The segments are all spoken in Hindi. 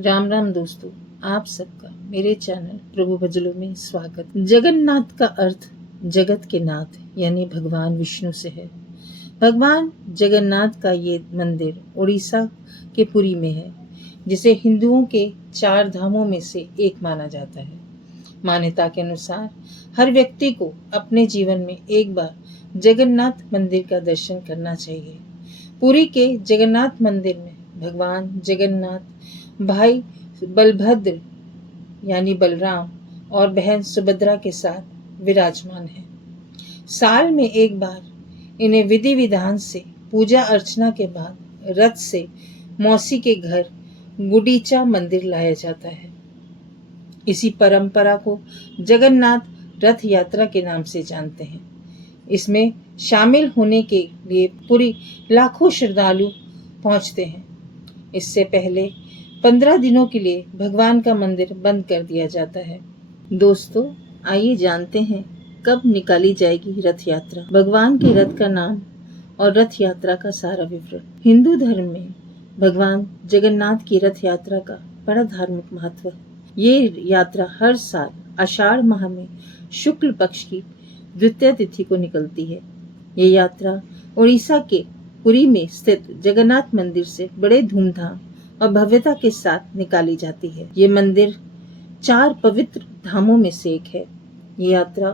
राम राम दोस्तों, आप सबका मेरे चैनल प्रभु भजलों में स्वागत। जगन्नाथ का अर्थ जगत के नाथ यानी भगवान विष्णु से है। भगवान जगन्नाथ का ये मंदिर उड़ीसा के पुरी में है, जिसे हिंदुओं के 4 धामों में से एक माना जाता है। मान्यता के अनुसार हर व्यक्ति को अपने जीवन में एक बार जगन्नाथ मंदिर का दर्शन करना चाहिए। पुरी के जगन्नाथ मंदिर में भगवान जगन्नाथ भाई बलभद्र यानी बलराम और बहन सुभद्रा के साथ विराजमान है। साल में एक बार इन्हें विधि विधान से पूजा अर्चना के बाद रथ से मौसी के घर गुडीचा मंदिर लाया जाता है। इसी परंपरा को जगन्नाथ रथ यात्रा के नाम से जानते हैं। इसमें शामिल होने के लिए पूरी लाखों श्रद्धालु पहुंचते हैं। इससे पहले 15 दिनों के लिए भगवान का मंदिर बंद कर दिया जाता है। दोस्तों, आइए जानते हैं कब निकाली जाएगी रथ यात्रा, भगवान के रथ का नाम और रथ यात्रा का सारा विवरण। हिंदू धर्म में भगवान जगन्नाथ की रथ यात्रा का बड़ा धार्मिक महत्व है। ये यात्रा हर साल आषाढ़ माह में शुक्ल पक्ष की द्वितीय तिथि को निकलती है। ये यात्रा उड़ीसा के पुरी में स्थित जगन्नाथ मंदिर से बड़े धूमधाम और भव्यता के साथ निकाली जाती है। ये मंदिर 4 पवित्र धामों में से एक है। ये यात्रा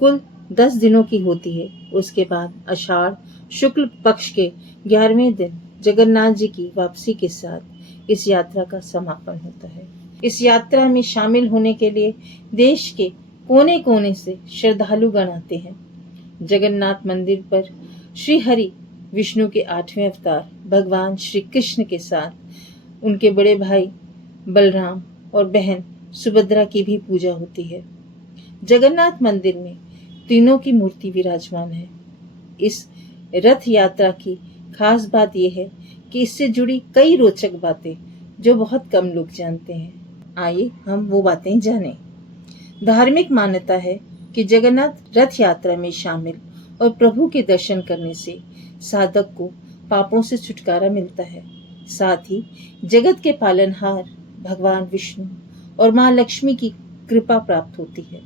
कुल 10 दिनों की होती है। उसके बाद आषाढ़ शुक्ल पक्ष के 11वें दिन जगन्नाथ जी की वापसी के साथ इस यात्रा का समापन होता है। इस यात्रा में शामिल होने के लिए देश के कोने कोने से श्रद्धालुगण आते हैं। जगन्नाथ मंदिर पर श्री हरि विष्णु के 8वें अवतार भगवान श्री कृष्ण के साथ उनके बड़े भाई बलराम और बहन सुभद्रा की भी पूजा होती है। जगन्नाथ मंदिर में तीनों की मूर्ति विराजमान है। इस रथ यात्रा की खास बात यह है कि इससे जुड़ी कई रोचक बातें जो बहुत कम लोग जानते हैं। आइए हम वो बातें जानें। धार्मिक मान्यता है कि जगन्नाथ रथ यात्रा में शामिल और प्रभु के दर्शन करने से साधक को पापों से छुटकारा मिलता है। साथ ही जगत के पालनहार भगवान विष्णु और मां लक्ष्मी की कृपा प्राप्त होती है।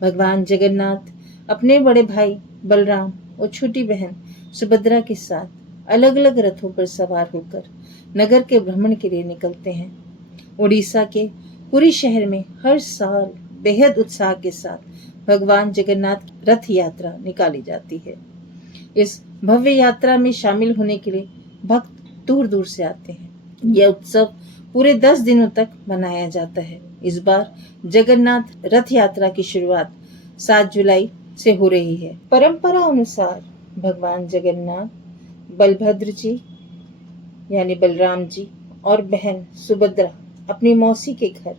भगवान जगन्नाथ अपने बड़े भाई बलराम और छोटी बहन सुभद्रा के साथ अलग अलग रथों पर सवार होकर नगर के भ्रमण के लिए निकलते हैं। उड़ीसा के पुरी शहर में हर साल बेहद उत्साह के साथ भगवान जगन्नाथ रथ यात्रा निकाली जाती है। इस भव्य यात्रा में शामिल होने के लिए भक्त दूर दूर से आते हैं। यह उत्सव पूरे 10 दिनों तक मनाया जाता है। इस बार जगन्नाथ रथ यात्रा की शुरुआत 7 जुलाई से हो रही है। परंपरा अनुसार भगवान जगन्नाथ बलभद्र जी यानी बलराम जी और बहन सुभद्रा अपनी मौसी के घर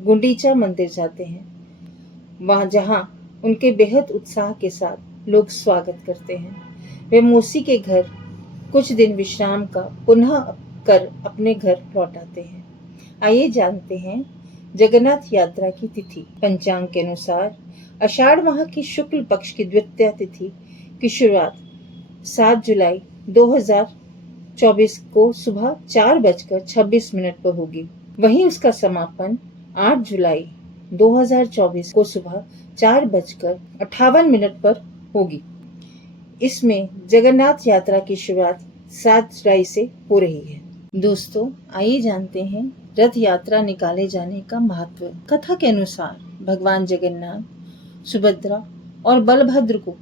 गुंडीचा मंदिर जाते हैं, वहां जहां उनके बेहद उत्साह के साथ लोग स्वागत करते हैं। वे मौसी के घर कुछ दिन विश्राम का पुनः कर अपने घर लौट आते हैं। आइए जानते हैं जगन्नाथ यात्रा की तिथि। पंचांग के अनुसार आषाढ़ माह की शुक्ल पक्ष की द्वितीय तिथि की शुरुआत 7 जुलाई 2024 को सुबह 4:26 पर होगी। वहीं उसका समापन 8 जुलाई 2024 को सुबह 4:58 पर होगी। इसमें जगन्नाथ यात्रा की शुरुआत 7 जुलाई से हो रही है। दोस्तों, आइए जानते हैं रथ यात्रा निकाले जाने का महत्व। कथा के अनुसार भगवान जगन्नाथ, सुभद्रा और बलभद्र को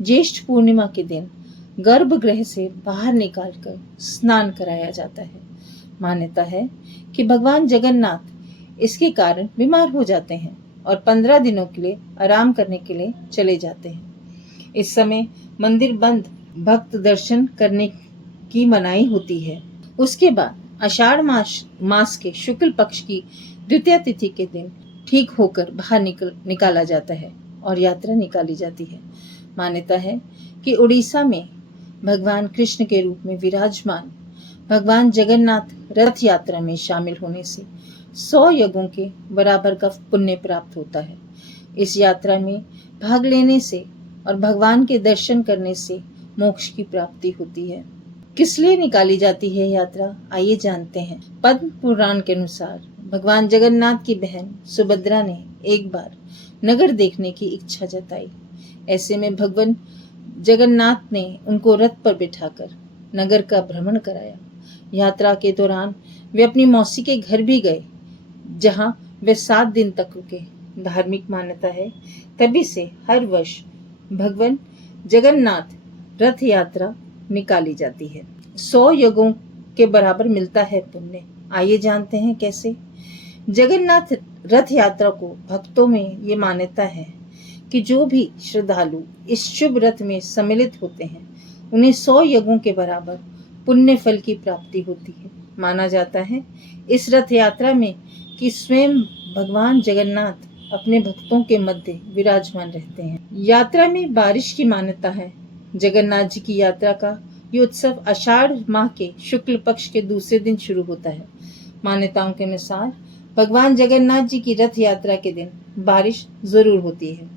ज्येष्ठ पूर्णिमा के दिन गर्भगृह से बाहर निकालकर स्नान कराया जाता है। मान्यता है कि भगवान जगन्नाथ इसके कारण बीमार हो जाते हैं और 15 दिनों के लिए आराम करने के लिए चले जाते हैं। इस समय मंदिर बंद, भक्त दर्शन करने की मनाही होती है। उसके बाद आषाढ़ मास के शुक्ल पक्ष की द्वितीय तिथि के दिन ठीक होकर बाहर निकाला जाता है और यात्रा निकाली जाती है। मान्यता है कि उड़ीसा में भगवान कृष्ण के रूप में विराजमान भगवान जगन्नाथ रथ यात्रा में शामिल होने से 100 यज्ञों के बराबर का पुण्य प्राप्त होता है। इस यात्रा में भाग लेने से और भगवान के दर्शन करने से मोक्ष की प्राप्ति होती है। किस लिए निकाली जाती है यात्रा, आइए जानते हैं। पद्म पुराण के अनुसार भगवान जगन्नाथ की बहन सुभद्रा ने एक बार नगर देखने की इच्छा जताई। ऐसे में भगवान जगन्नाथ ने उनको रथ पर बिठाकर नगर का भ्रमण कराया। यात्रा के दौरान वे अपनी मौसी के घर भी गए, जहां वे 7 दिन तक रुके। धार्मिक मान्यता है, तभी से हर वर्ष भगवान जगन्नाथ रथ यात्रा निकाली जाती है। 100 यज्ञों के बराबर मिलता है पुण्य। आइए जानते हैं कैसे। जगन्नाथ रथ यात्रा को भक्तों में ये मान्यता है कि जो भी श्रद्धालु इस शुभ रथ में सम्मिलित होते हैं, उन्हें 100 यज्ञों के बराबर पुण्य फल की प्राप्ति होती है। माना जाता है इस रथ यात्रा में कि स्वयं भगवान जगन्नाथ अपने भक्तों के मध्य विराजमान रहते हैं। यात्रा में बारिश की मान्यता है। जगन्नाथ जी की यात्रा का ये उत्सव आषाढ़ माह के शुक्ल पक्ष के दूसरे दिन शुरू होता है। मान्यताओं के अनुसार भगवान जगन्नाथ जी की रथ यात्रा के दिन बारिश जरूर होती है।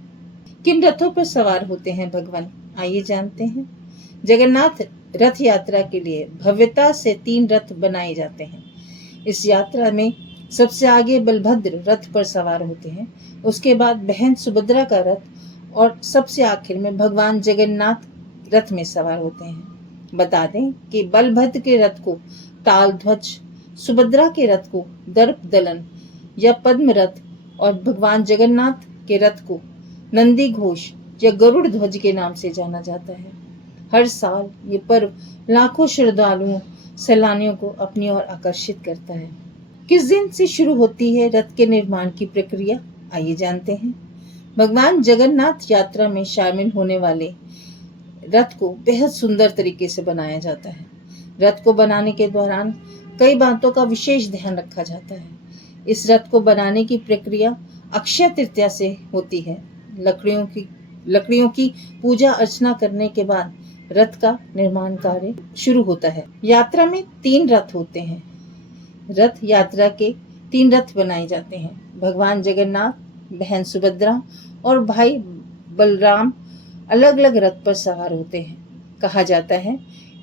किन रथों पर सवार होते हैं भगवान, आइए जानते हैं। जगन्नाथ रथ यात्रा के लिए भव्यता से 3 रथ बनाए जाते हैं। इस यात्रा में सबसे आगे बलभद्र रथ पर सवार होते हैं, उसके बाद बहन सुभद्रा का रथ और सबसे आखिर में भगवान जगन्नाथ रथ में सवार होते हैं। बता दें कि बलभद्र के रथ को ताल ध्वज, सुभद्रा के रथ को दर्प दलन या पद्म रथ और भगवान जगन्नाथ के रथ को नंदी घोष या गरुड़ ध्वज के नाम से जाना जाता है। हर साल ये पर्व लाखों श्रद्धालुओं सैलानियों को अपनी ओर आकर्षित करता है। किस दिन से शुरू होती है रथ के निर्माण की प्रक्रिया, आइए जानते हैं। भगवान जगन्नाथ यात्रा में शामिल होने वाले रथ को बेहद सुंदर तरीके से बनाया जाता है। रथ को बनाने के दौरान कई बातों का विशेष ध्यान रखा जाता है। इस रथ को बनाने की प्रक्रिया अक्षय तृतीया से होती है। लकड़ियों की पूजा अर्चना करने के बाद रथ का निर्माण कार्य शुरू होता है। यात्रा में 3 रथ होते हैं। रथ यात्रा के 3 रथ बनाए जाते हैं। भगवान जगन्नाथ, बहन सुभद्रा और भाई बलराम अलग अलग रथ पर सवार होते हैं। कहा जाता है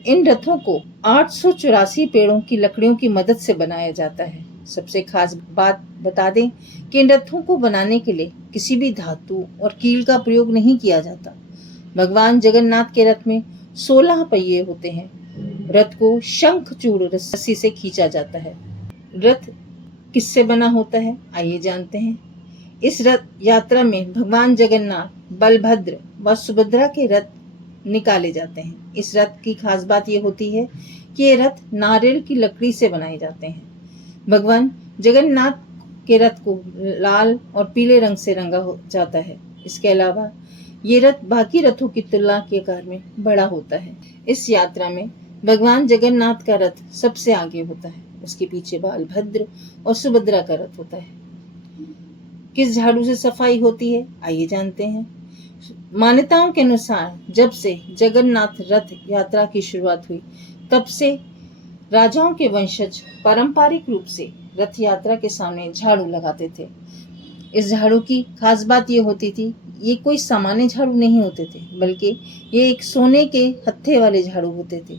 इन रथों को 884 पेड़ों की लकड़ियों की मदद से बनाया जाता है। सबसे खास बात बता दें कि इन रथों को बनाने के लिए किसी भी धातु और कील का प्रयोग नहीं किया जाता। भगवान जगन्नाथ के रथ में 16 पहिए होते हैं। रथ को शंखचूड़ रस्सी से खींचा जाता है। रथ किससे बना होता है, आइए जानते हैं। इस रथ यात्रा में भगवान जगन्नाथ, बलभद्र व सुभद्रा के रथ निकाले जाते हैं। इस रथ की खास बात यह होती है कि ये रथ नारियल की लकड़ी से बनाए जाते हैं। भगवान जगन्नाथ के रथ को लाल और पीले रंग से रंगा हो जाता है। इसके अलावा ये रथ बाकी रथों की तुलना के आकार में बड़ा होता है। इस यात्रा में भगवान जगन्नाथ का रथ सबसे आगे होता है, उसके पीछे बलभद्र और सुभद्रा का रथ होता है। किस झाड़ू से सफाई होती है, आइए जानते हैं। मान्यताओं के अनुसार जब से जगन्नाथ रथ यात्रा की शुरुआत हुई, तब से राजाओं के वंशज पारंपरिक रूप से रथ यात्रा के सामने झाड़ू लगाते थे। इस झाड़ू की खास बात ये होती थी, ये कोई सामान्य झाड़ू नहीं होते थे, बल्कि ये एक सोने के हत्थे वाले झाड़ू होते थे,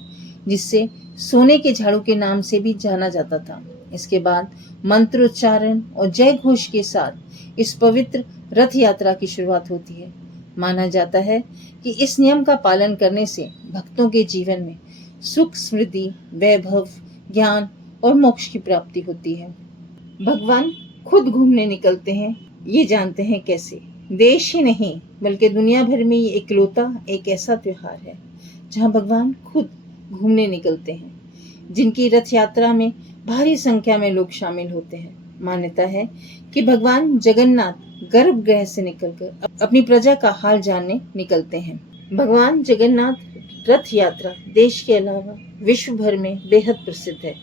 जिससे सोने के झाड़ू के नाम से भी जाना जाता था। इसके बाद मंत्रोच्चारण और जय घोष के साथ इस पवित्र रथ यात्रा की शुरुआत होती है। माना जाता है कि इस नियम का पालन करने से भक्तों के जीवन में सुख, समृद्धि, वैभव, ज्ञान और मोक्ष की प्राप्ति होती है। भगवान खुद घूमने निकलते हैं, ये जानते हैं कैसे। देश ही नहीं बल्कि दुनिया भर में ये इकलौता एक ऐसा त्योहार है जहाँ भगवान खुद घूमने निकलते हैं, जिनकी रथ यात्रा में भारी संख्या में लोग शामिल होते हैं। मान्यता है कि भगवान जगन्नाथ गर्भगृह से निकलकर अपनी प्रजा का हाल जानने निकलते हैं। भगवान जगन्नाथ रथ यात्रा देश के अलावा विश्व भर में बेहद प्रसिद्ध है।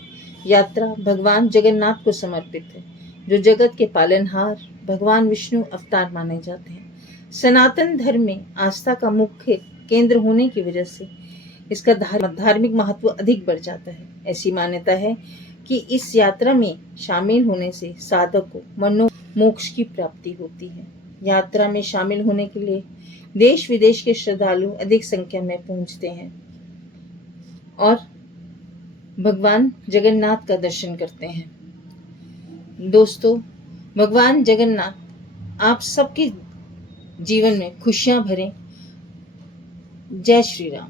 यात्रा भगवान जगन्नाथ को समर्पित है, जो जगत के पालनहार भगवान विष्णु अवतार माने जाते हैं। सनातन धर्म में आस्था का मुख्य केंद्र होने की वजह से इसका धार्मिक महत्व अधिक बढ़ जाता है। ऐसी मान्यता है कि इस यात्रा में शामिल होने से साधक को मोक्ष की प्राप्ति होती है। यात्रा में शामिल होने के लिए देश विदेश के श्रद्धालु अधिक संख्या में पहुंचते हैं और भगवान जगन्नाथ का दर्शन करते हैं। दोस्तों, भगवान जगन्नाथ आप सबके जीवन में खुशियां भरें। जय श्री राम।